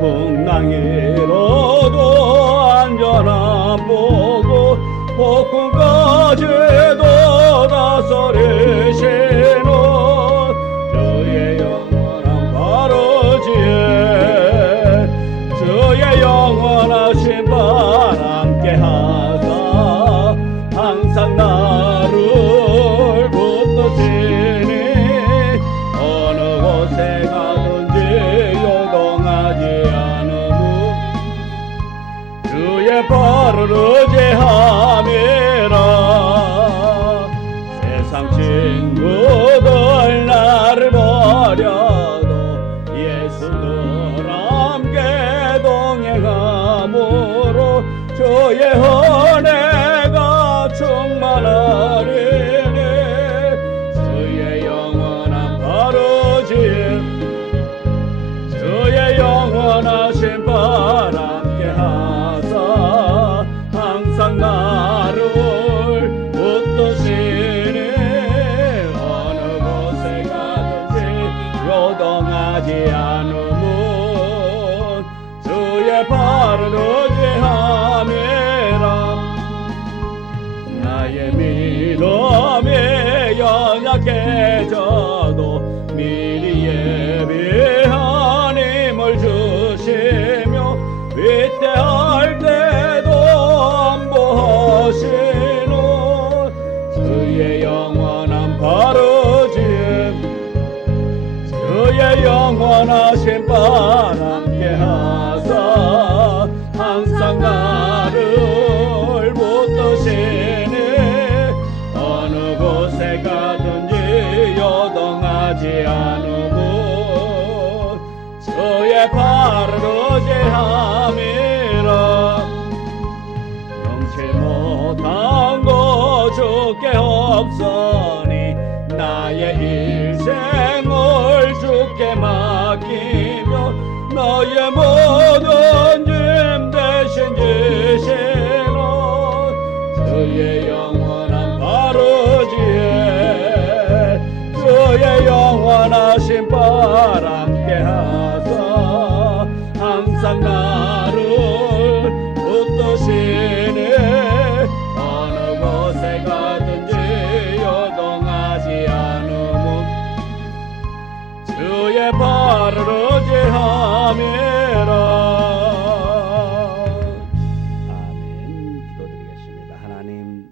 풍랑이로도 안전한 보고 폭풍까지도 다스리시는 주의 영원한 바로지에 주의 영원하신 발 함께 하사 항상 나를 붙드시니 어느 곳에 가든지 요동하지 않으므 주의 발을 의지함이라 세상 친구들 나를 버려도 예수들 함께 동행함으로 주의 은혜가 충만하리니 주의 영원한 바르지 주의 영원하신 발 함께 하사 항상 나를 붙드시니 어느 곳에 가든지 요동하지 않으면 주의 발을 의지함이라 나의 믿음이 연약해져도 미리 예비한 힘을 주시며 위태할 때도 안보하시는 주의 영원한 바르짐 주의 영원하신 발 함께 하사 항상 나를 붙드시니 어느 곳에 가든지 요동하지 않으면 주의 발을 의지함이라 영치 못한 것 주께 없으니 나의 일생을 주께 맡기며 나의 모든 짐 대신 지시는 주의 영원한 바르지에 주의 영원하신 발 함께 하사 항상 나를 붙드시니 어느 곳에 가든지 요동하지 않으면 주의 발을 의지함이라. 아멘. 기도드리겠습니다. 하나님,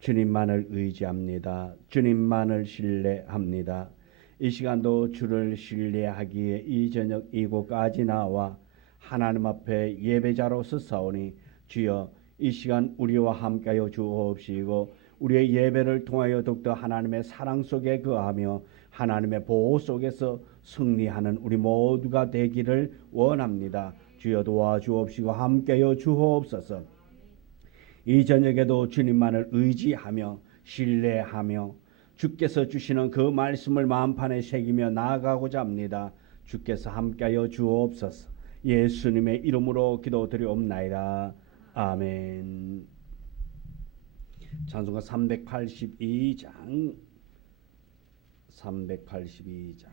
주님만을 의지합니다. 주님만을 신뢰합니다. 이 시간도 주를 신뢰하기에 이 저녁 이곳까지 나와 하나님 앞에 예배자로서 싸우니 주여 이 시간 우리와 함께하여 주옵시고 우리의 예배를 통하여 더욱더 하나님의 사랑 속에 거하며 하나님의 보호 속에서 승리하는 우리 모두가 되기를 원합니다. 주여 도와주옵시고 함께하여 주옵소서. 이 저녁에도 주님만을 의지하며 신뢰하며 주께서 주시는 그 말씀을 마음판에 새기며 나아가고자 합니다. 주께서 함께하여 주옵소서. 예수님의 이름으로 기도드리옵나이다. 아멘. 찬송가 382장 382장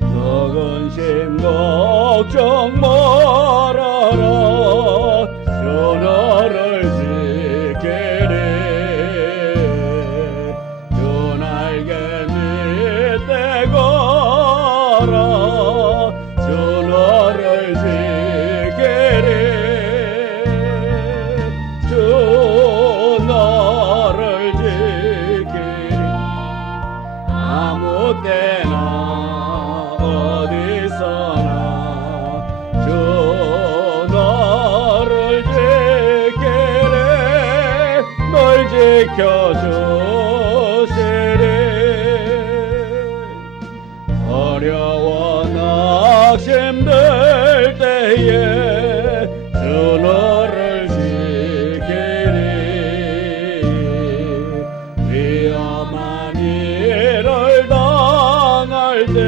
적은 심 걱정 말아라 주 너를 지키리 주 날개 밑에 걸어 주 너를 지키리 주 너를 지키리 아무 때나 어디서나 주 너를 지키리 널 지켜주시리 어려워 낙심될 때에 주 너를 지키리 위험한 일을 당할 때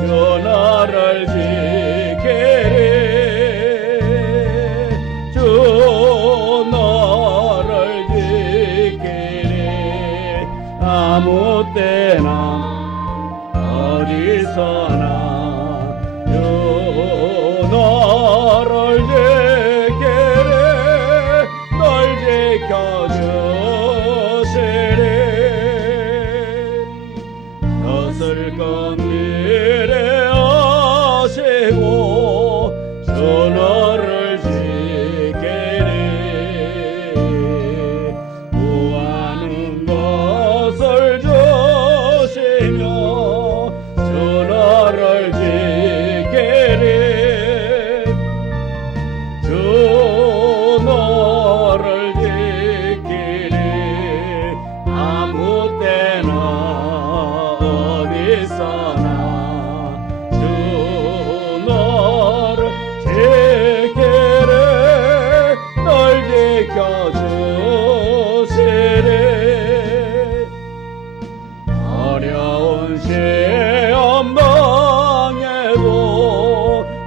주 너를 지키리 때나 어디서나 주 너를 지키리 널 지켜주시리 덫을 건미래하시고 주 너를 지키리 구하는 것을 주시며 주 너를 지키리 주 너를 지키리 아무 때나 어디서나 주 너를 지키리 널 지켜주시리 어려운 시험 당해도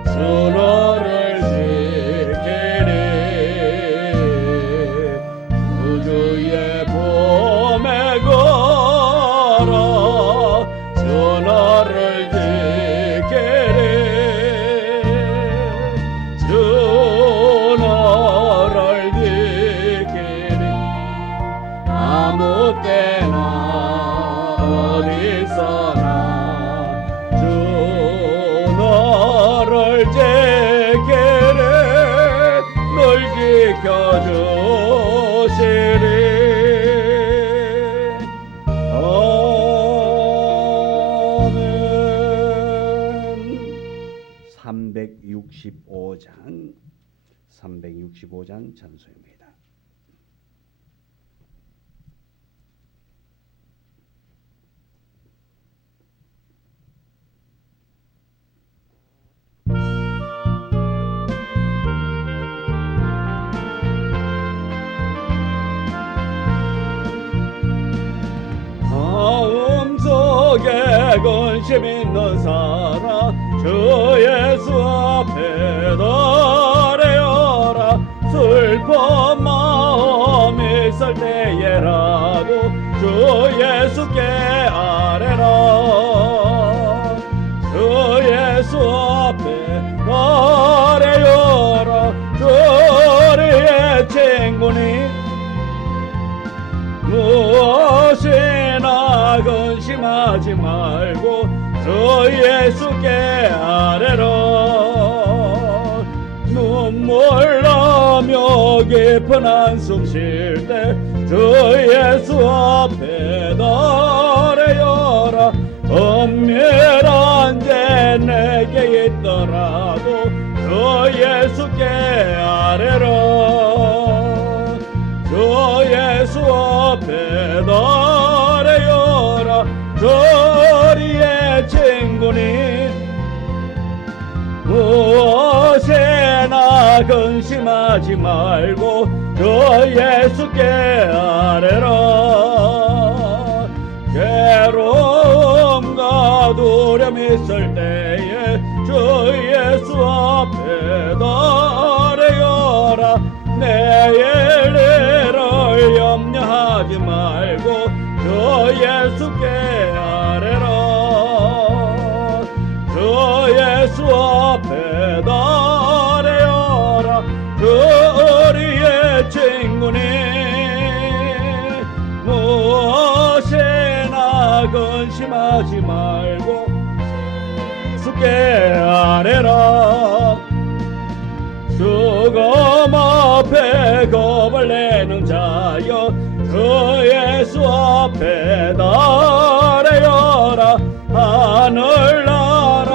주 너를 지키리 구주의 품에 걸어 주 너를 지키리 주 너를 지키리 아무 때나 어디서나 주 너를 지키리 널 지켜주시리 아멘 365장 찬송입니다. 마음속에 근심 있는 사람 주 예수 앞에 드려라 슬픈 마음 있을 때에라도 주 예수께 아뢰라 주 예수 앞에 아뢰어라 우리의 친구니 무엇이나 근심하지 말고 주 예수께 아뢰라 눈물 나며 깊은 한숨 쉴 때 주 예수 앞에 아뢰어라 은밀한 죄 내게 있더라도 주 예수께 아뢰라 주 예수 앞에 아뢰어라 우리의 친구니 무엇이나 근심하지 말고 주 예수께 아뢰라 괴로움과 두려움 있을 때에 주 예수 앞에 아뢰어라 내일 일을 염려하지 말고 주 예수께 아뢰라 주 예수 앞에 아뢰어라 우리의 친구니 무엇이나 근심하지 말고 예수께 아뢰라 죽음 앞에 겁을 내는 자여 주 예수 앞에 아뢰어라 하늘나라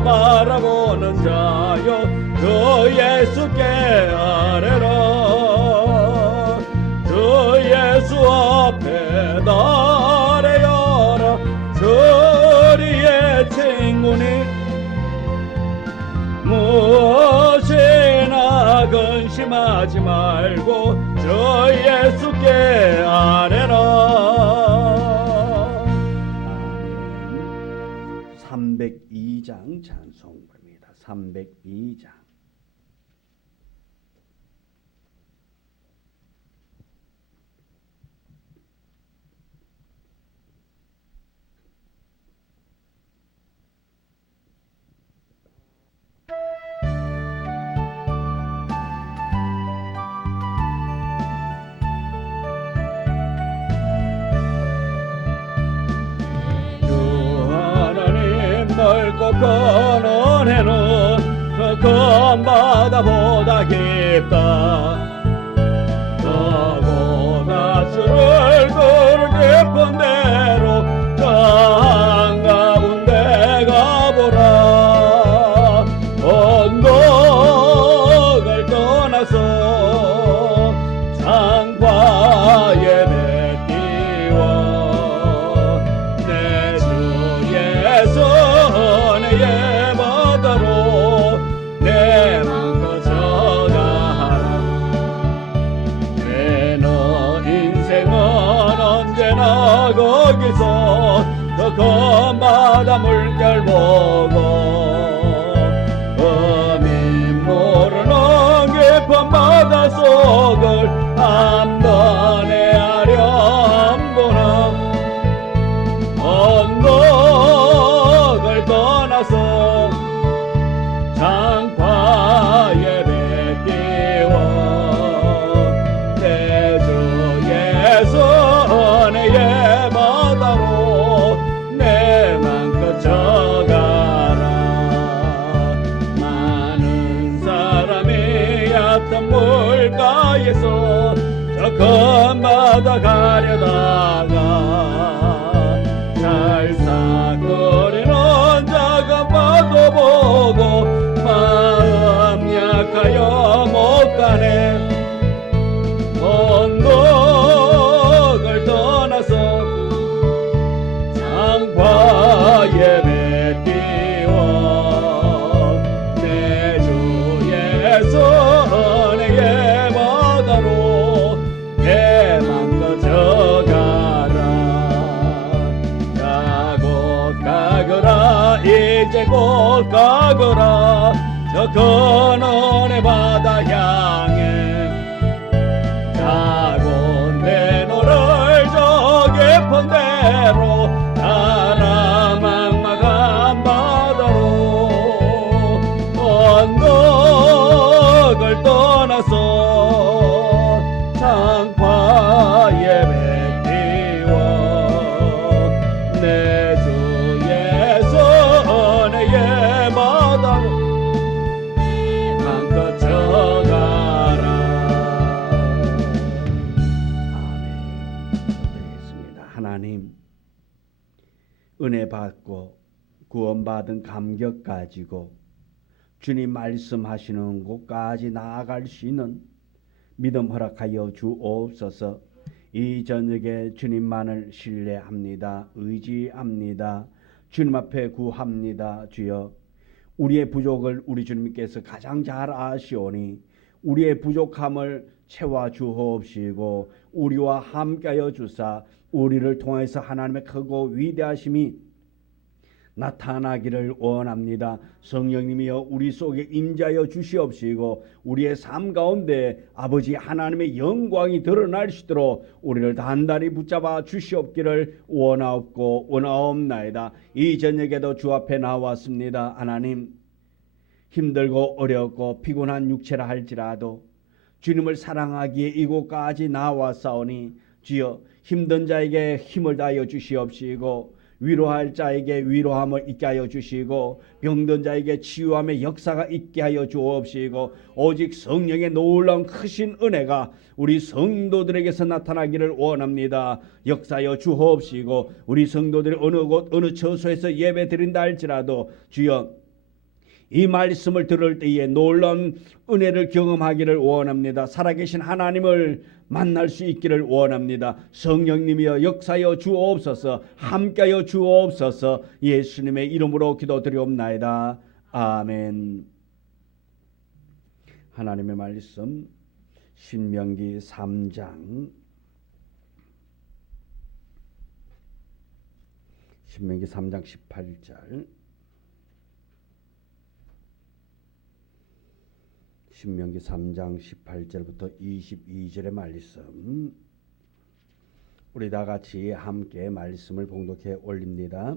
바라보는 자여 주 예수께 아뢰라 주 예수 앞에 아뢰어라 우리의 친구니 무엇이나 근심하지 말고 주 예수께 아뢰라. 아멘. 302장 찬송부입니다. 302장. 큰 은혜는 그 금바다보다 깊다. 너보다 술을 그 깊은 대로 저 한가운데 가보라. 언덕을 떠나서 창과에 맺기와 내 주의 선의 바다로 내 맘껏 져가라. 내 인생은 언제나 거기서 그 큰 바다 물결 보고 민 모르는 깊은 바다 속을 한번 헤아려 한보나. 언덕을 떠나서 장파에 뱉기와 내 주의 선의 바다로 내 맘껏 져가라. 많은 사람이 얕은 물가에서 저 큰 바다 가려다가 잘싹거리는 작은 바다 보고 마음 약하여 못 가네. 언덕을 떠나서 장파에 맺기와 내 주의 선의 바다로 내 맘껏 져가라. 가 곧 가거라. 이제 곧 가거라. 저 큰 은혜 바다 향해 자고 내 너를 저 깊은 데로 가라. 막막한 바다로 언덕을 떠나서 장파에 맺기와 내 주의 선의 바다로 맘껏 져가라. 아멘. 기도드리겠습니다. 하나님, 은혜 받고 구원받은 감격 가지고 주님 말씀하시는 곳까지 나아갈 수 있는 믿음 허락하여 주옵소서. 이 저녁에 주님만을 신뢰합니다. 의지합니다. 주님 앞에 구합니다. 주여, 우리의 부족을 우리 주님께서 가장 잘 아시오니 우리의 부족함을 채워주옵시고 우리와 함께하여 주사 우리를 통해서 하나님의 크고 위대하심이 나타나기를 원합니다. 성령님이여 우리 속에 임재하여 주시옵시고 우리의 삶 가운데 아버지 하나님의 영광이 드러날 수 있도록 우리를 단단히 붙잡아 주시옵기를 원하옵나이다. 이 저녁에도 주 앞에 나왔습니다. 하나님, 힘들고 어렵고 피곤한 육체라 할지라도 주님을 사랑하기에 이곳까지 나왔사오니 주여 힘든 자에게 힘을 다하여 주시옵시고 위로할 자에게 위로함을 있게 하여 주시고 병든 자에게 치유함의 역사가 있게 하여 주옵시고 오직 성령의 놀라운 크신 은혜가 우리 성도들에게서 나타나기를 원합니다. 역사하여 주옵시고 우리 성도들이 어느 곳 어느 처소에서 예배 드린다 할지라도 주여 이 말씀을 들을 때에 놀라운 은혜를 경험하기를 원합니다. 살아계신 하나님을 만날 수 있기를 원합니다. 성령님이여 역사여 주옵소서. 함께하여 주옵소서. 예수님의 이름으로 기도드리옵나이다. 아멘. 하나님의 말씀 신명기 3장 18절 신명기 3장 18절부터 22절의 말씀 우리 다 같이 함께 말씀을 봉독해 올립니다.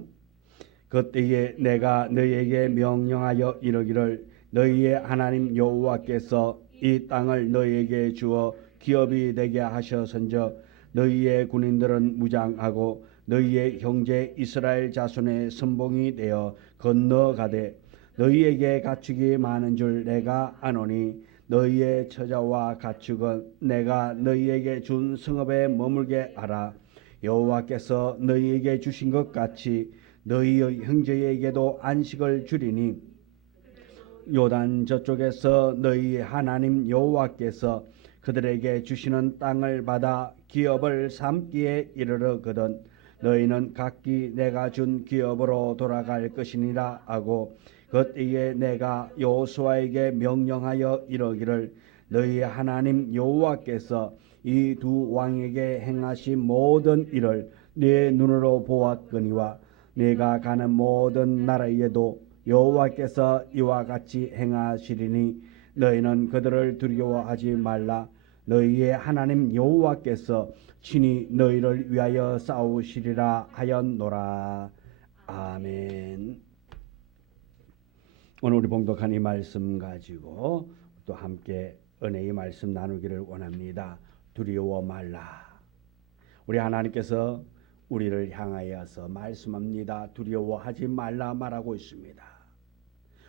그때에 내가 너희에게 명령하여 이르기를 너희의 하나님 여호와께서 이 땅을 너희에게 주어 기업이 되게 하셔선저 너희의 군인들은 무장하고 너희의 형제 이스라엘 자손의 선봉이 되어 건너가되 너희에게 가축이 많은 줄 내가 아노니 너희의 처자와 가축은 내가 너희에게 준 성읍에 머물게 하라. 여호와께서 너희에게 주신 것 같이 너희의 형제에게도 안식을 주리니 요단 저쪽에서 너희 하나님 여호와께서 그들에게 주시는 땅을 받아 기업을 삼기에 이르르거든 너희는 각기 내가 준 기업으로 돌아갈 것이니라 하고 그때에 내가 여호수아에게 명령하여 이르기를 너희 하나님 여호와께서 이 두 왕에게 행하신 모든 일을 네 눈으로 보았거니와 네가 가는 모든 나라에도 여호와께서 이와 같이 행하시리니 너희는 그들을 두려워하지 말라. 너희의 하나님 여호와께서 친히 너희를 위하여 싸우시리라 하였노라. 아멘. 오늘 우리 봉독한 이 말씀 가지고 또 함께 은혜의 말씀 나누기를 원합니다. 두려워 말라. 우리 하나님께서 우리를 향하여서 말씀합니다. 두려워하지 말라 말하고 있습니다.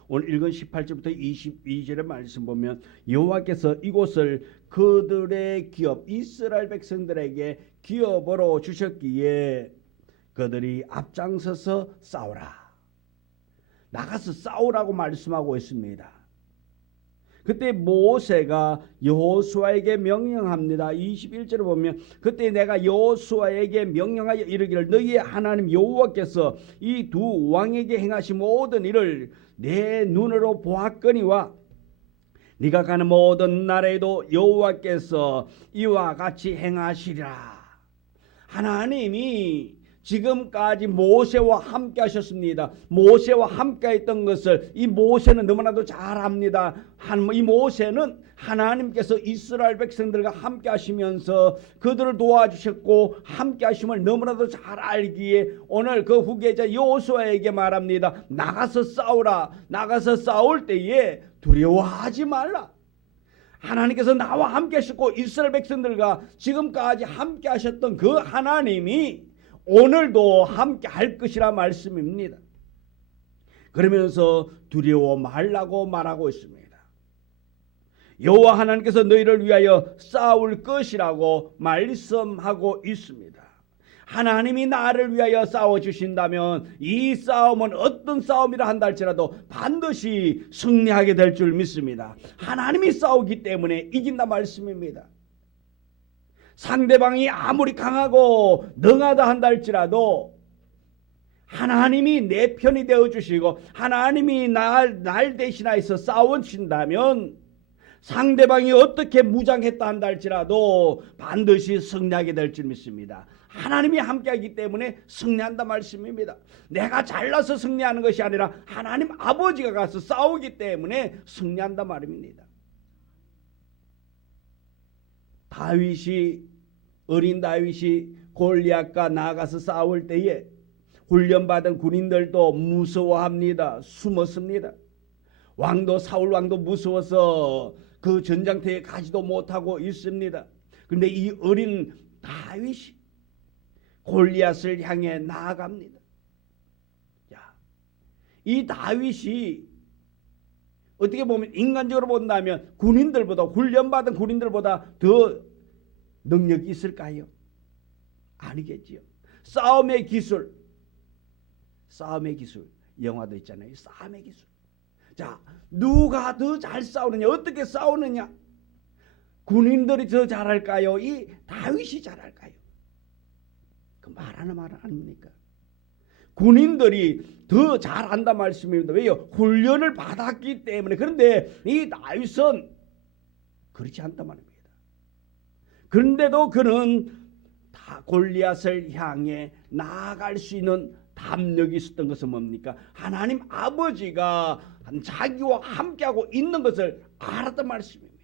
오늘 읽은 18절부터 22절의 말씀 보면 여호와께서 이곳을 그들의 기업 이스라엘 백성들에게 기업으로 주셨기에 그들이 앞장서서 싸우라. 나가서 싸우라고 말씀하고 있습니다. 그때 모세가 여호수아에게 명령합니다. 21절을 보면 그때 내가 여호수아에게 명령하여 이르기를 너희의 하나님 여호와께서 이 두 왕에게 행하신 모든 일을 내 눈으로 보았거니와 네가 가는 모든 나라에도 여호와께서 이와 같이 행하시리라. 하나님이 지금까지 모세와 함께 하셨습니다. 모세와 함께 했던 것을 이 모세는 너무나도 잘 압니다. 이 모세는 하나님께서 이스라엘 백성들과 함께 하시면서 그들을 도와주셨고 함께 하심을 너무나도 잘 알기에 오늘 그 후계자 여호수아에게 말합니다. 나가서 싸우라. 나가서 싸울 때에 두려워하지 말라. 하나님께서 나와 함께 하셨고 이스라엘 백성들과 지금까지 함께 하셨던 그 하나님이 오늘도 함께 할 것이라 말씀입니다. 그러면서 두려워 말라고 말하고 있습니다. 여호와 하나님께서 너희를 위하여 싸울 것이라고 말씀하고 있습니다. 하나님이 나를 위하여 싸워주신다면 이 싸움은 어떤 싸움이라 한다 할지라도 반드시 승리하게 될 줄 믿습니다. 하나님이 싸우기 때문에 이긴다 말씀입니다. 상대방이 아무리 강하고 능하다 한다 할지라도 하나님이 내 편이 되어주시고 하나님이 날 대신하여서 싸워주신다면 상대방이 어떻게 무장했다 한다 할지라도 반드시 승리하게 될 줄 믿습니다. 하나님이 함께하기 때문에 승리한다 말씀입니다. 내가 잘나서 승리하는 것이 아니라 하나님 아버지가 가서 싸우기 때문에 승리한다 말입니다. 어린 다윗이 골리앗과 나가서 싸울 때에 훈련받은 군인들도 무서워합니다. 숨었습니다. 사울 왕도 무서워서 그 전장터에 가지도 못하고 있습니다. 그런데 이 어린 다윗이 골리앗을 향해 나아갑니다. 이 다윗이 어떻게 보면 인간적으로 본다면 훈련받은 군인들보다 더 능력이 있을까요? 아니겠지요. 싸움의 기술 영화도 있잖아요. 싸움의 기술. 자, 누가 더 잘 싸우느냐, 어떻게 싸우느냐? 군인들이 더 잘할까요? 이 다윗이 잘할까요? 그 말하는 말 아닙니까? 군인들이 더 잘한다 말씀입니다. 왜요? 훈련을 받았기 때문에. 그런데 이 다윗은 그렇지 않다 말입니다. 그런데도 그는 골리앗을 향해 나아갈 수 있는 담력이 있었던 것은 뭡니까? 하나님 아버지가 자기와 함께하고 있는 것을 알았단 말씀입니다.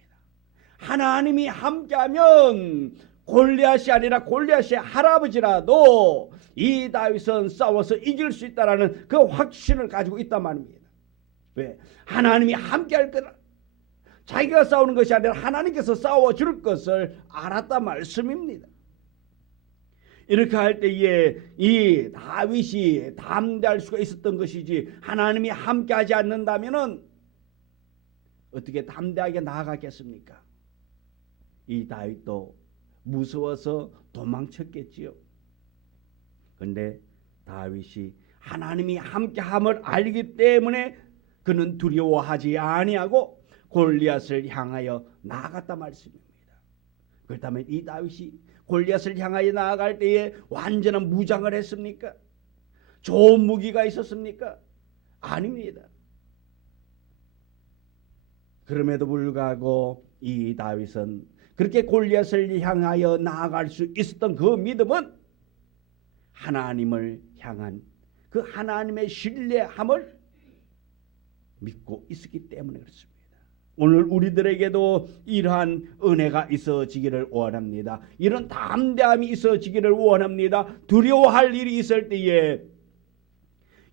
하나님이 함께하면 골리앗이 아니라 골리앗의 할아버지라도 이 다윗은 싸워서 이길 수 있다라는 그 확신을 가지고 있단 말입니다. 왜? 하나님이 함께할 거라. 자기가 싸우는 것이 아니라 하나님께서 싸워줄 것을 알았단 말씀입니다. 이렇게 할 때에 이 다윗이 담대할 수가 있었던 것이지, 하나님이 함께하지 않는다면은 어떻게 담대하게 나아가겠습니까? 이 다윗도 무서워서 도망쳤겠지요. 그런데 다윗이 하나님이 함께함을 알기 때문에 그는 두려워하지 아니하고 골리앗을 향하여 나아갔다 말씀입니다. 그렇다면 이 다윗이 골리앗을 향하여 나아갈 때에 완전한 무장을 했습니까? 좋은 무기가 있었습니까? 아닙니다. 그럼에도 불구하고 이 다윗은 그렇게 골리앗을 향하여 나아갈 수 있었던 그 믿음은 하나님을 향한 그 하나님의 신뢰함을 믿고 있었기 때문에 그렇습니다. 오늘 우리들에게도 이러한 은혜가 있어지기를 원합니다. 이런 담대함이 있어지기를 원합니다. 두려워할 일이 있을 때에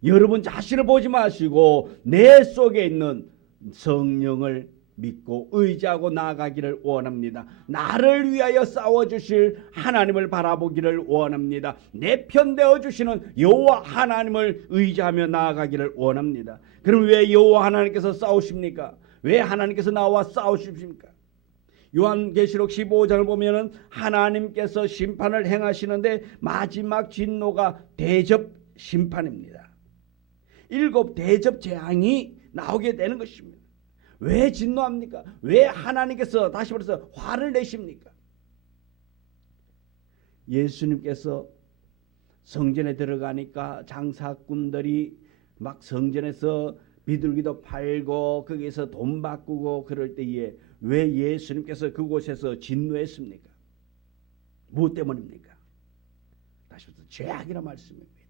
여러분 자신을 보지 마시고 내 속에 있는 성령을 믿고 의지하고 나아가기를 원합니다. 나를 위하여 싸워주실 하나님을 바라보기를 원합니다. 내 편 되어주시는 여호와 하나님을 의지하며 나아가기를 원합니다. 그럼 왜 여호와 하나님께서 싸우십니까? 왜 하나님께서 나와 싸우십니까? 요한계시록 15장을 보면은 하나님께서 심판을 행하시는데 마지막 진노가 대접 심판입니다. 7 대접 재앙이 나오게 되는 것입니다. 왜 진노합니까? 왜 하나님께서 다시 말해서 화를 내십니까? 예수님께서 성전에 들어가니까 장사꾼들이 막 성전에서 비둘기도 팔고 거기에서 돈 바꾸고 그럴 때에 왜 예수님께서 그곳에서 진노했습니까? 무엇 때문입니까? 다시 말해서 죄악이라 말씀입니다.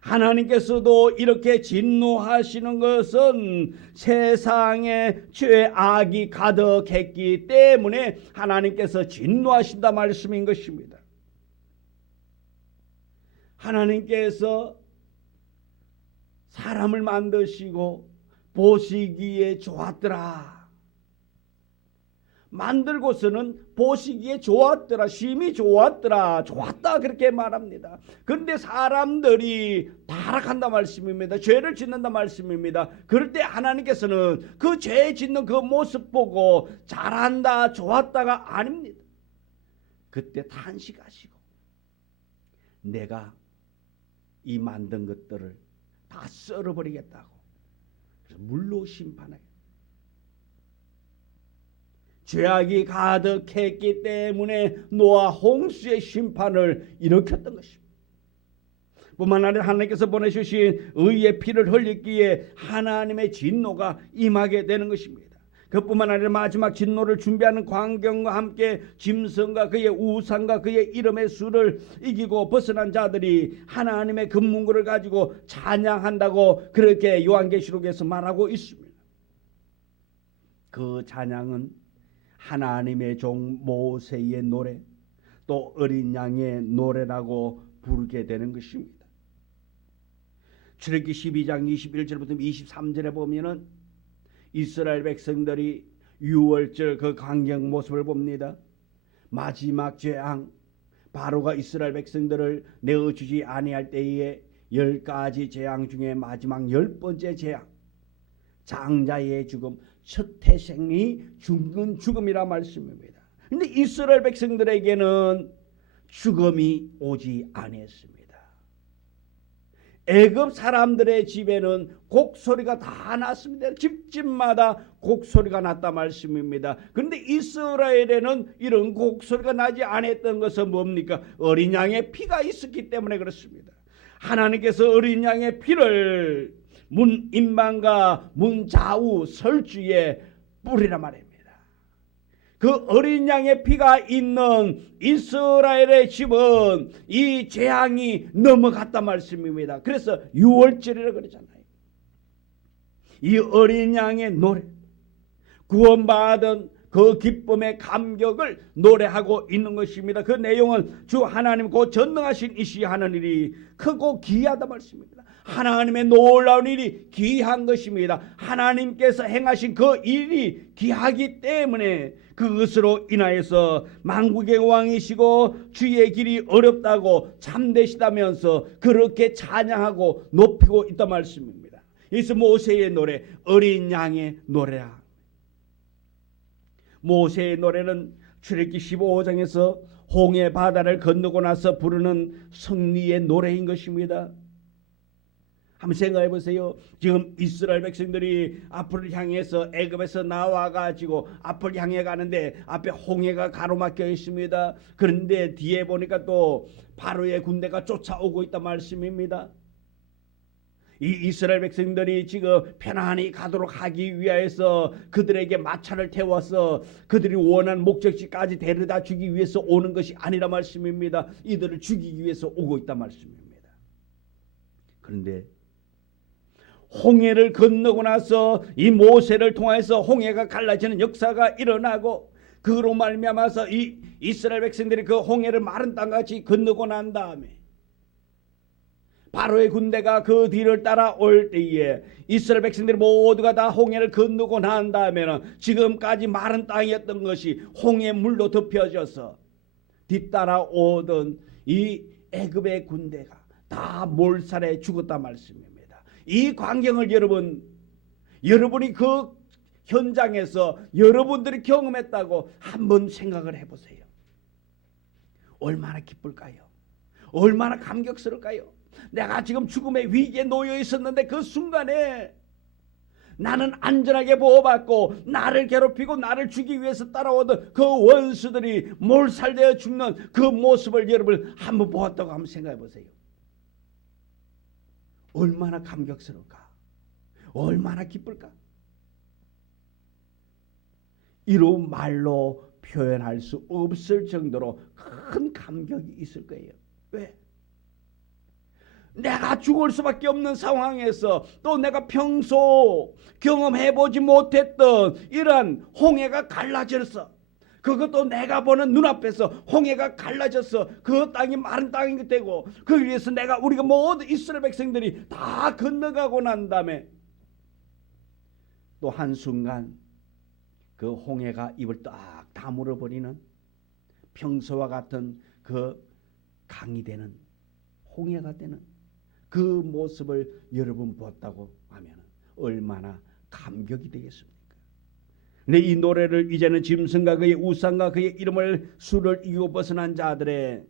하나님께서도 이렇게 진노하시는 것은 세상에 죄악이 가득했기 때문에 하나님께서 진노하신다 말씀인 것입니다. 하나님께서 사람을 만드시고 보시기에 좋았더라. 만들고서는 보시기에 좋았더라, 심히 좋았더라, 좋았다 그렇게 말합니다. 그런데 사람들이 타락한다 말씀입니다. 죄를 짓는다 말씀입니다. 그럴 때 하나님께서는 그 죄 짓는 그 모습 보고 잘한다, 좋았다가 아닙니다. 그때 탄식하시고 내가 이 만든 것들을 다 썰어버리겠다고 그래서 물로 심판해. 죄악이 가득했기 때문에 노아 홍수의 심판을 일으켰던 것입니다. 뿐만 아니라 하나님께서 보내주신 의의 피를 흘리기에 하나님의 진노가 임하게 되는 것입니다. 그뿐만 아니라 마지막 진노를 준비하는 광경과 함께 짐승과 그의 우상과 그의 이름의 수를 이기고 벗어난 자들이 하나님의 금문구를 가지고 찬양한다고 그렇게 요한계시록에서 말하고 있습니다. 그 찬양은 하나님의 종 모세의 노래 또 어린 양의 노래라고 부르게 되는 것입니다. 출애굽기 12장 21절부터 23절에 보면은 이스라엘 백성들이 유월절 그 광경 모습을 봅니다. 마지막 재앙 바로가 이스라엘 백성들을 내어주지 아니할 때에 10가지 재앙 중에 마지막 10번째 재앙 장자의 죽음 첫 태생이 죽는 죽음이라 말씀입니다. 그런데 이스라엘 백성들에게는 죽음이 오지 아니했습니다. 애굽 사람들의 집에는 곡소리가 다 났습니다. 집집마다 곡소리가 났다 말씀입니다. 그런데 이스라엘에는 이런 곡소리가 나지 않았던 것은 뭡니까? 어린 양의 피가 있었기 때문에 그렇습니다. 하나님께서 어린 양의 피를 문 인방과 문 좌우 설주에 뿌리라 말입니다. 그 어린 양의 피가 있는 이스라엘의 집은 이 재앙이 넘어갔단 말씀입니다. 그래서 유월절이라 그러잖아요. 이 어린 양의 노래, 구원받은 그 기쁨의 감격을 노래하고 있는 것입니다. 그 내용은 주 하나님 그 전능하신 이시 하느니리 크고 귀하다 말씀입니다. 하나님의 놀라운 일이 귀한 것입니다. 하나님께서 행하신 그 일이 귀하기 때문에 그것으로 인하여서 만국의 왕이시고 주의 길이 어렵다고 참되시다면서 그렇게 찬양하고 높이고 있단 말씀입니다. 이것은 모세의 노래, 어린 양의 노래라. 모세의 노래는 출애굽기 15장에서 홍해 바다를 건너고 나서 부르는 승리의 노래인 것입니다. 한번 생각해 보세요. 지금 이스라엘 백성들이 앞을 향해서 애굽에서 나와가지고 앞을 향해 가는데 앞에 홍해가 가로막혀 있습니다. 그런데 뒤에 보니까 또 바로의 군대가 쫓아오고 있단 말씀입니다. 이 이스라엘 백성들이 지금 편안히 가도록 하기 위하여서 그들에게 마차를 태워서 그들이 원하는 목적지까지 데려다 주기 위해서 오는 것이 아니라 말씀입니다. 이들을 죽이기 위해서 오고 있단 말씀입니다. 그런데 홍해를 건너고 나서 이 모세를 통해서 홍해가 갈라지는 역사가 일어나고 그로 말미암아서 이 이스라엘 백성들이 그 홍해를 마른 땅같이 건너고 난 다음에 바로의 군대가 그 뒤를 따라올 때에 이스라엘 백성들이 모두가 다 홍해를 건너고 난 다음에는 지금까지 마른 땅이었던 것이 홍해 물로 덮여져서 뒤따라오던 이 애굽의 군대가 다 몰살해 죽었단 말씀입니다. 이 광경을 여러분이 그 현장에서 여러분들이 경험했다고 한번 생각을 해보세요. 얼마나 기쁠까요? 얼마나 감격스러울까요? 내가 지금 죽음의 위기에 놓여 있었는데 그 순간에 나는 안전하게 보호받고 나를 괴롭히고 나를 죽이기 위해서 따라오던 그 원수들이 몰살되어 죽는 그 모습을 여러분 한번 보았다고 한번 생각해 보세요. 얼마나 감격스러울까? 얼마나 기쁠까? 이로 말로 표현할 수 없을 정도로 큰 감격이 있을 거예요. 왜? 내가 죽을 수밖에 없는 상황에서 또 내가 평소 경험해보지 못했던 이러한 홍해가 갈라졌어. 그것도 내가 보는 눈앞에서 홍해가 갈라져서 그 땅이 마른 땅이 되고 그 위에서 우리가 모든 이스라엘 백성들이 다 건너가고 난 다음에 또 한순간 그 홍해가 입을 딱 다물어 버리는 평소와 같은 그 강이 되는 홍해가 되는 그 모습을 여러분 보았다고 하면 얼마나 감격이 되겠습니까? 근데 이 노래를 이제는 짐승과 그의 우상과 그의 이름을 수를 이기고 벗어난 자들의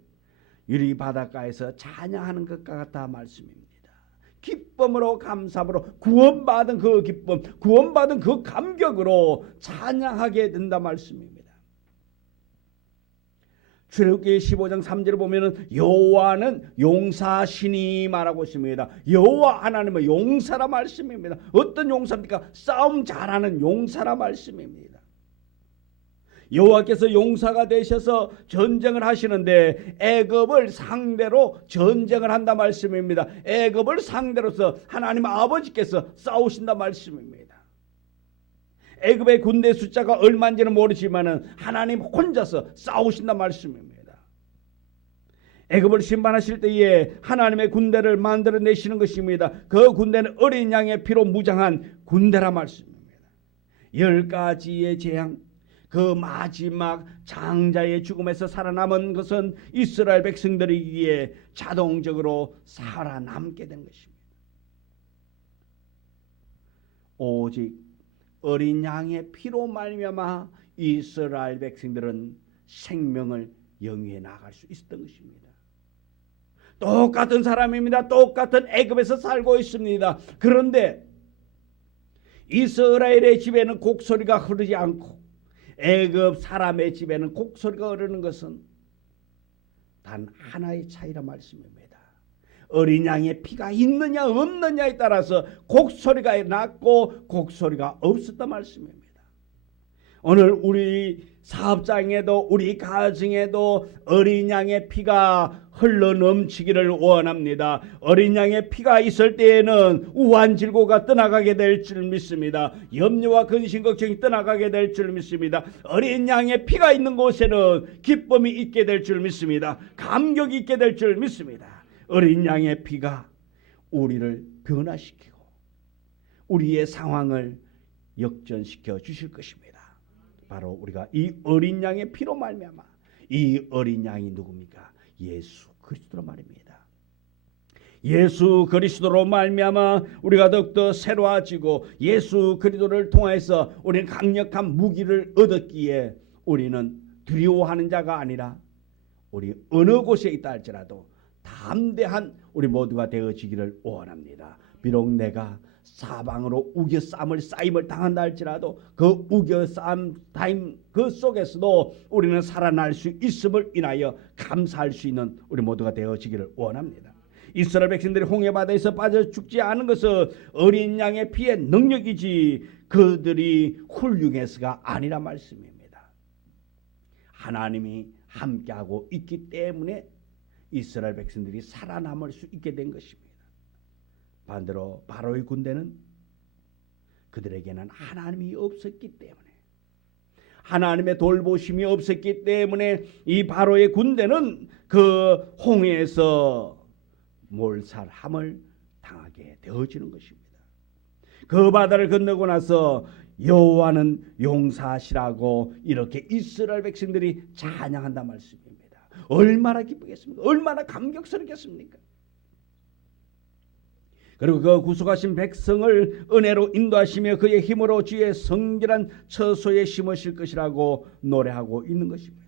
유리 바닷가에서 찬양하는 것과 같다 말씀입니다. 기쁨으로 감사함으로 구원받은 그 기쁨, 구원받은 그 감격으로 찬양하게 된다 말씀입니다. 출애굽기 15장 3절을 보면은 여호와는 용사시니 말하고 있습니다. 여호와 하나님은 용사라 말씀입니다. 어떤 용사입니까? 싸움 잘하는 용사라 말씀입니다. 여호와께서 용사가 되셔서 전쟁을 하시는데 애굽을 상대로 전쟁을 한다 말씀입니다. 애굽을 상대로서 하나님 아버지께서 싸우신다 말씀입니다. 애굽의 군대 숫자가 얼마인지는 모르지만은 하나님 혼자서 싸우신다 말씀입니다. 애굽을 심판하실 때에 하나님의 군대를 만들어내시는 것입니다. 그 군대는 어린 양의 피로 무장한 군대라 말씀입니다. 10가지의 재앙, 그 마지막 장자의 죽음에서 살아남은 것은 이스라엘 백성들이기에 자동적으로 살아남게 된 것입니다. 오직 어린 양의 피로 말미암아 이스라엘 백성들은 생명을 영위해 나갈 수 있었던 것입니다. 똑같은 사람입니다. 똑같은 애굽에서 살고 있습니다. 그런데 이스라엘의 집에는 곡소리가 흐르지 않고 애굽 사람의 집에는 곡소리가 흐르는 것은 단 하나의 차이라 말씀입니다. 어린 양의 피가 있느냐 없느냐에 따라서 곡소리가 났고 곡소리가 없었단 말씀입니다. 오늘 우리 사업장에도 우리 가정에도 어린 양의 피가 흘러넘치기를 원합니다. 어린 양의 피가 있을 때에는 우한 질고가 떠나가게 될 줄 믿습니다. 염려와 근심 걱정이 떠나가게 될 줄 믿습니다. 어린 양의 피가 있는 곳에는 기쁨이 있게 될 줄 믿습니다. 감격이 있게 될 줄 믿습니다. 어린 양의 피가 우리를 변화시키고 우리의 상황을 역전시켜 주실 것입니다. 바로 우리가 이 어린 양의 피로 말미암아, 이 어린 양이 누굽니까? 예수 그리스도로 말입니다. 예수 그리스도로 말미암아 우리가 더욱더 새로워지고 예수 그리스도를 통해서 우리는 강력한 무기를 얻었기에 우리는 두려워하는 자가 아니라 우리 어느 곳에 있다 할지라도 담대한 우리 모두가 되어지기를 원합니다. 비록 내가 사방으로 우겨싸임을 당한다 할지라도 그 우겨싸임 그 속에서도 우리는 살아날 수 있음을 인하여 감사할 수 있는 우리 모두가 되어지기를 원합니다. 이스라엘 백성들이 홍해바다에서 빠져 죽지 않은 것은 어린 양의 피의 능력이지 그들이 훌륭해서가 아니라 말씀입니다. 하나님이 함께하고 있기 때문에 이스라엘 백성들이 살아남을 수 있게 된 것입니다. 반대로 바로의 군대는 그들에게는 하나님이 없었기 때문에, 하나님의 돌보심이 없었기 때문에 이 바로의 군대는 그 홍해에서 몰살함을 당하게 되어지는 것입니다. 그 바다를 건너고 나서 여호와는 용사시라고 이렇게 이스라엘 백성들이 찬양한다 말씀입니다. 얼마나 기쁘겠습니까? 얼마나 감격스럽겠습니까? 그리고 그 구속하신 백성을 은혜로 인도하시며 그의 힘으로 주의 성결한 처소에 심으실 것이라고 노래하고 있는 것입니다.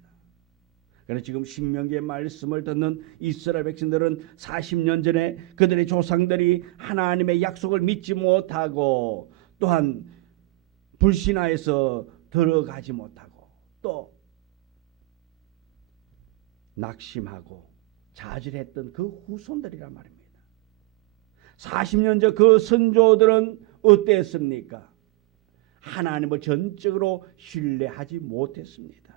그래서 지금 신명기의 말씀을 듣는 이스라엘 백성들은 40년 전에 그들의 조상들이 하나님의 약속을 믿지 못하고 또한 불신하여서 들어가지 못하고 또 낙심하고 좌절했던 그 후손들이란 말입니다. 40년 전 그 선조들은 어땠습니까? 하나님을 전적으로 신뢰하지 못했습니다.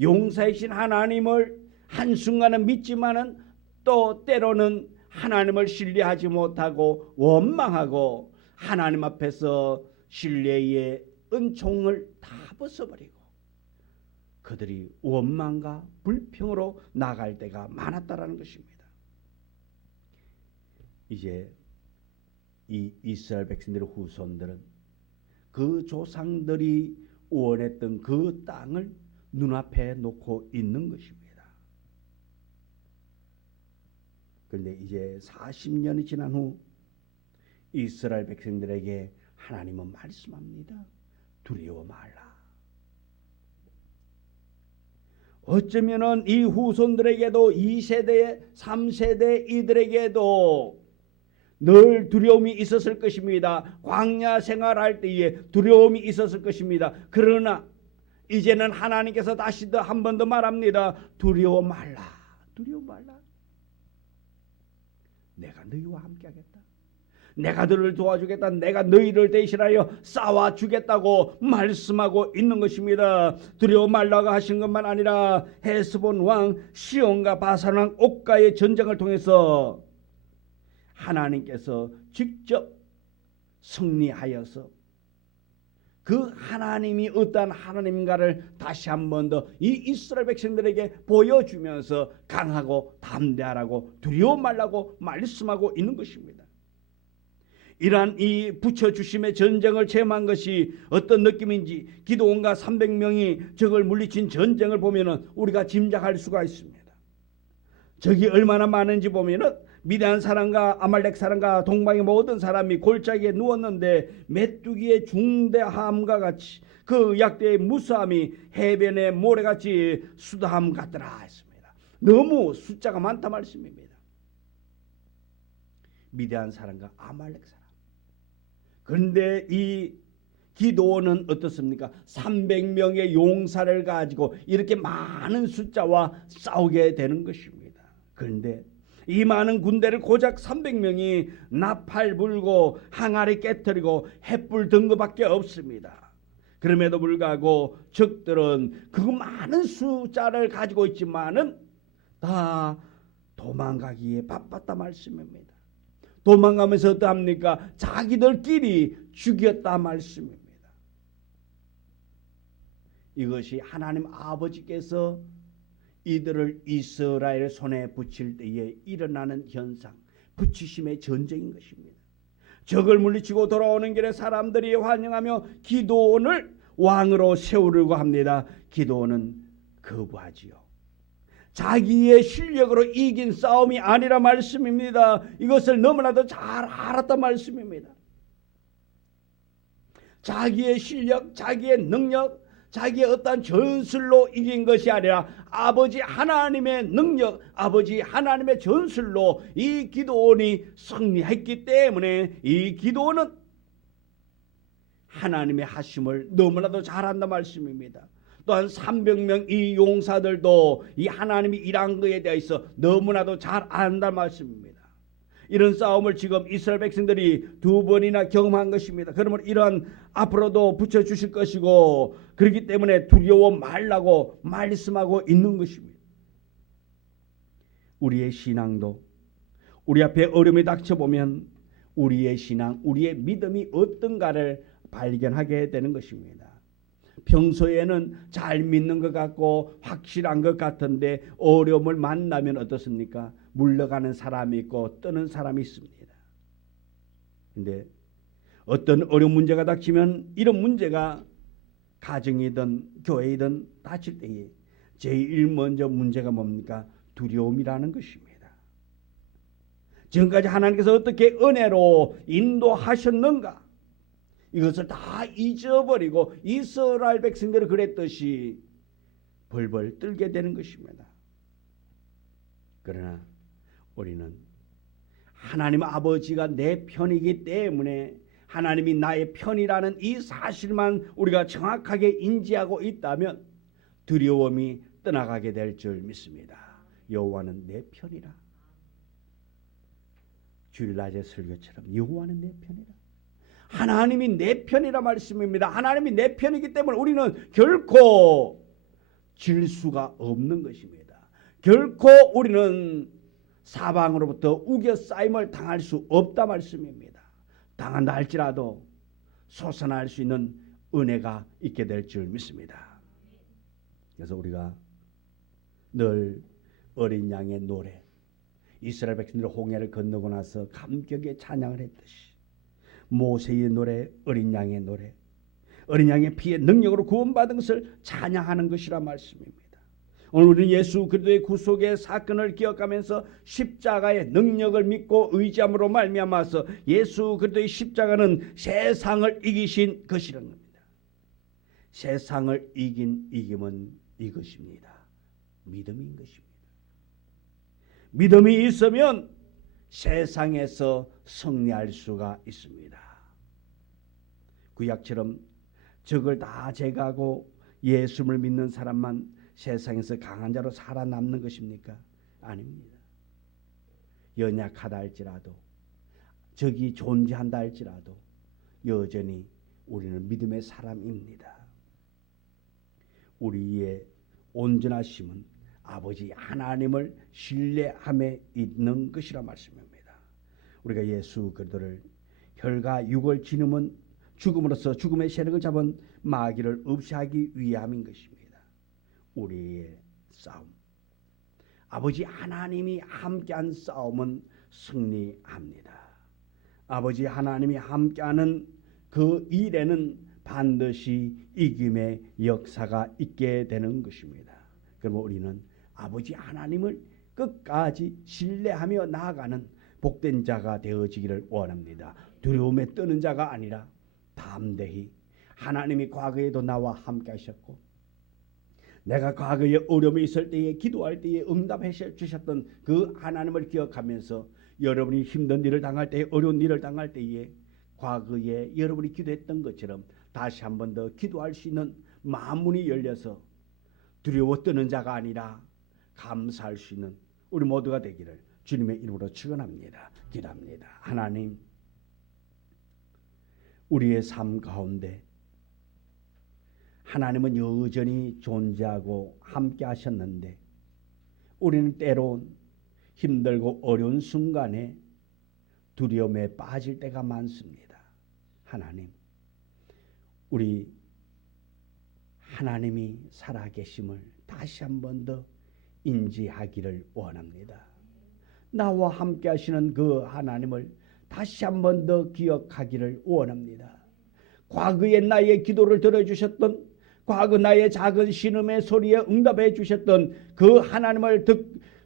용사이신 하나님을 한순간은 믿지만은 또 때로는 하나님을 신뢰하지 못하고 원망하고 하나님 앞에서 신뢰의 은총을 다 벗어버리고 그들이 원망과 불평으로 나갈 때가 많았다라는 것입니다. 이제 이 이스라엘 백성들의 후손들은 그 조상들이 원했던 그 땅을 눈앞에 놓고 있는 것입니다. 그런데 이제 40년이 지난 후 이스라엘 백성들에게 하나님은 말씀합니다. 두려워 말라. 어쩌면은 이 후손들에게도 2세대, 3세대 이들에게도 늘 두려움이 있었을 것입니다. 광야 생활할 때에 두려움이 있었을 것입니다. 그러나 이제는 하나님께서 다시 한 번 더 말합니다. 두려워 말라. 두려워 말라. 내가 너희와 함께하겠다. 내가 너를 도와주겠다. 내가 너희를 대신하여 싸워주겠다고 말씀하고 있는 것입니다. 두려워 말라고 하신 것만 아니라 헤스본 왕 시온과 바산 왕 옥과의 전쟁을 통해서 하나님께서 직접 승리하여서 그 하나님이 어떠한 하나님인가를 다시 한 번 더 이 이스라엘 백성들에게 보여주면서 강하고 담대하라고 두려워 말라고 말씀하고 있는 것입니다. 이러한 이 붙여주심의 전쟁을 체험한 것이 어떤 느낌인지 기드온과 300명이 적을 물리친 전쟁을 보면 우리가 짐작할 수가 있습니다. 적이 얼마나 많은지 보면 미디안 사람과 아말렉 사람과 동방의 모든 사람이 골짜기에 누웠는데 메뚜기의 중대함과 같이 그 약대의 무수함이 해변의 모래같이 수다함 같더라 했습니다. 너무 숫자가 많다 말씀입니다. 미디안 사람과 아말렉 사람. 그런데 이 기드온은 어떻습니까? 300명의 용사를 가지고 이렇게 많은 숫자와 싸우게 되는 것입니다. 그런데 이 많은 군대를 고작 300명이 나팔 불고 항아리 깨뜨리고 횃불 든 것밖에 없습니다. 그럼에도 불구하고 적들은 그 많은 숫자를 가지고 있지만은 다 도망가기에 바빴다 말씀입니다. 도망가면서 어떠합니까? 자기들끼리 죽였다 말씀입니다. 이것이 하나님 아버지께서 이들을 이스라엘 손에 붙일 때에 일어나는 현상, 붙이심의 전쟁인 것입니다. 적을 물리치고 돌아오는 길에 사람들이 환영하며 기드온을 왕으로 세우려고 합니다. 기드온은 거부하지요. 자기의 실력으로 이긴 싸움이 아니라 말씀입니다. 이것을 너무나도 잘 알았단 말씀입니다. 자기의 실력, 자기의 능력, 자기의 어떤 전술로 이긴 것이 아니라 아버지 하나님의 능력, 아버지 하나님의 전술로 이 기드온이 승리했기 때문에 이 기드온은 하나님의 하심을 너무나도 잘한다 말씀입니다. 또한 300명 이 용사들도 이 하나님이 일한 것에 대해서 너무나도 잘 안다 말씀입니다. 이런 싸움을 지금 이스라엘 백성들이 2번이나 경험한 것입니다. 그러면 이러한 앞으로도 붙여주실 것이고 그렇기 때문에 두려워 말라고 말씀하고 있는 것입니다. 우리의 신앙도 우리 앞에 어려움이 닥쳐보면 우리의 신앙, 우리의 믿음이 어떤가를 발견하게 되는 것입니다. 평소에는 잘 믿는 것 같고 확실한 것 같은데 어려움을 만나면 어떻습니까? 물러가는 사람이 있고 떠는 사람이 있습니다. 근데 어떤 어려운 문제가 닥치면 이런 문제가 가정이든 교회이든 닥칠 때에 제일 먼저 문제가 뭡니까? 두려움이라는 것입니다. 지금까지 하나님께서 어떻게 은혜로 인도하셨는가? 이것을 다 잊어버리고 이스라엘 백성들이 그랬듯이 벌벌 떨게 되는 것입니다. 그러나 우리는 하나님 아버지가 내 편이기 때문에 하나님이 나의 편이라는 이 사실만 우리가 정확하게 인지하고 있다면 두려움이 떠나가게 될 줄 믿습니다. 여호와는 내 편이라. 주일낮의 설교처럼 여호와는 내 편이라. 하나님이 내 편이라 말씀입니다. 하나님이 내 편이기 때문에 우리는 결코 질 수가 없는 것입니다. 결코 우리는 사방으로부터 우겨싸임을 당할 수 없다 말씀입니다. 당한다 할지라도 솟아날 수 있는 은혜가 있게 될 줄 믿습니다. 그래서 우리가 늘 어린 양의 노래, 이스라엘 백성들이 홍해를 건너고 나서 감격의 찬양을 했듯이 모세의 노래, 어린 양의 노래, 어린 양의 피의 능력으로 구원받은 것을 찬양하는 것이라 말씀입니다. 오늘 우리는 예수 그리스도의 구속의 사건을 기억하면서 십자가의 능력을 믿고 의지함으로 말미암아서 예수 그리스도의 십자가는 세상을 이기신 것이라는 겁니다. 세상을 이긴 이김은 이것입니다. 믿음인 것입니다. 믿음이 있으면 세상에서 승리할 수가 있습니다. 구약처럼 적을 다 제거하고 예수를 믿는 사람만 세상에서 강한 자로 살아남는 것입니까? 아닙니다. 연약하다 할지라도 적이 존재한다 할지라도 여전히 우리는 믿음의 사람입니다. 우리의 온전하심은 아버지 하나님을 신뢰함에 있는 것이라 말씀입니다. 우리가 예수 그리스도를 혈과 육을 지니면 죽음으로써 죽음의 세력을 잡은 마귀를 없이하기 위함인 것입니다. 우리의 싸움, 아버지 하나님이 함께한 싸움은 승리합니다. 아버지 하나님이 함께하는 그 일에는 반드시 이김의 역사가 있게 되는 것입니다. 그러면 우리는 아버지 하나님을 끝까지 신뢰하며 나아가는 복된 자가 되어지기를 원합니다. 두려움에 떠는 자가 아니라 담대히 하나님이 과거에도 나와 함께 하셨고 내가 과거에 어려움이 있을 때에 기도할 때에 응답해 주셨던 그 하나님을 기억하면서 여러분이 힘든 일을 당할 때에 어려운 일을 당할 때에 과거에 여러분이 기도했던 것처럼 다시 한 번 더 기도할 수 있는 마음문이 열려서 두려워 떠는 자가 아니라 감사할 수 있는 우리 모두가 되기를 주님의 이름으로 축원합니다. 기도합니다. 하나님, 우리의 삶 가운데 하나님은 여전히 존재하고 함께 하셨는데 우리는 때론 힘들고 어려운 순간에 두려움에 빠질 때가 많습니다. 하나님, 우리 하나님이 살아계심을 다시 한 번 더 인지하기를 원합니다. 나와 함께 하시는 그 하나님을 다시 한 번 더 기억하기를 원합니다. 과거에 나의 기도를 들어주셨던, 과거 나의 작은 신음의 소리에 응답해 주셨던 그 하나님을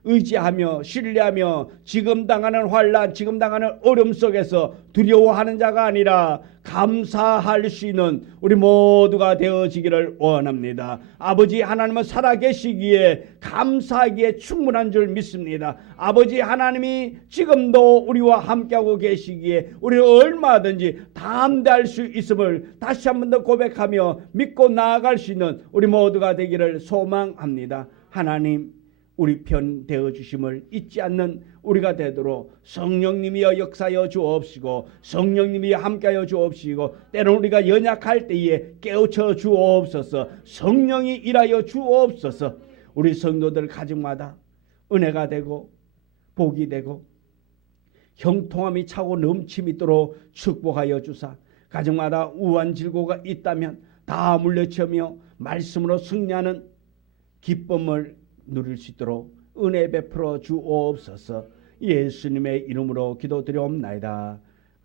의지하며 신뢰하며 지금 당하는 환난, 지금 당하는 어려움 속에서 두려워하는 자가 아니라 감사할 수 있는 우리 모두가 되어지기를 원합니다. 아버지 하나님은 살아계시기에 감사하기에 충분한 줄 믿습니다. 아버지 하나님이 지금도 우리와 함께하고 계시기에 우리는 얼마든지 담대할 수 있음을 다시 한 번 더 고백하며 믿고 나아갈 수 있는 우리 모두가 되기를 소망합니다. 하나님, 우리 편 되어주심을 잊지 않는 우리가 되도록 성령님이여 역사하여 주옵시고, 성령님이 함께하여 주옵시고, 때론 우리가 연약할 때에 깨우쳐 주옵소서. 성령이 일하여 주옵소서. 우리 성도들 가정마다 은혜가 되고 복이 되고 형통함이 차고 넘침이 있도록 축복하여 주사, 가정마다 우한 질고가 있다면 다 물리치며 말씀으로 승리하는 기쁨을 누릴 수 있도록 은혜 베풀어 주옵소서. 예수님의 이름으로 기도드리옵나이다.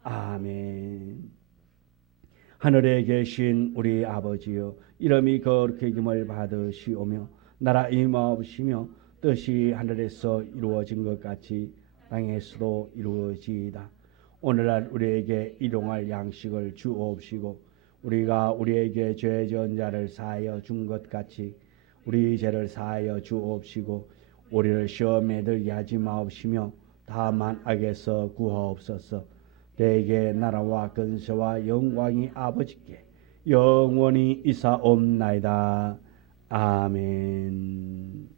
아멘. 하늘에 계신 우리 아버지여, 이름이 거룩히 여김을 받으시오며 나라 임하옵시며 뜻이 하늘에서 이루어진 것 같이 땅에서도 이루어지이다. 오늘날 우리에게 일용할 양식을 주옵시고 우리가 우리에게 죄 지은 자를 사하여 준 것 같이 우리 죄를 사하여 주옵시고 우리를 시험에 들게 하지 마옵시며 다만 악에서 구하옵소서. 내게 나라와 근세와 영광이 아버지께 영원히 있사옵나이다. 아멘.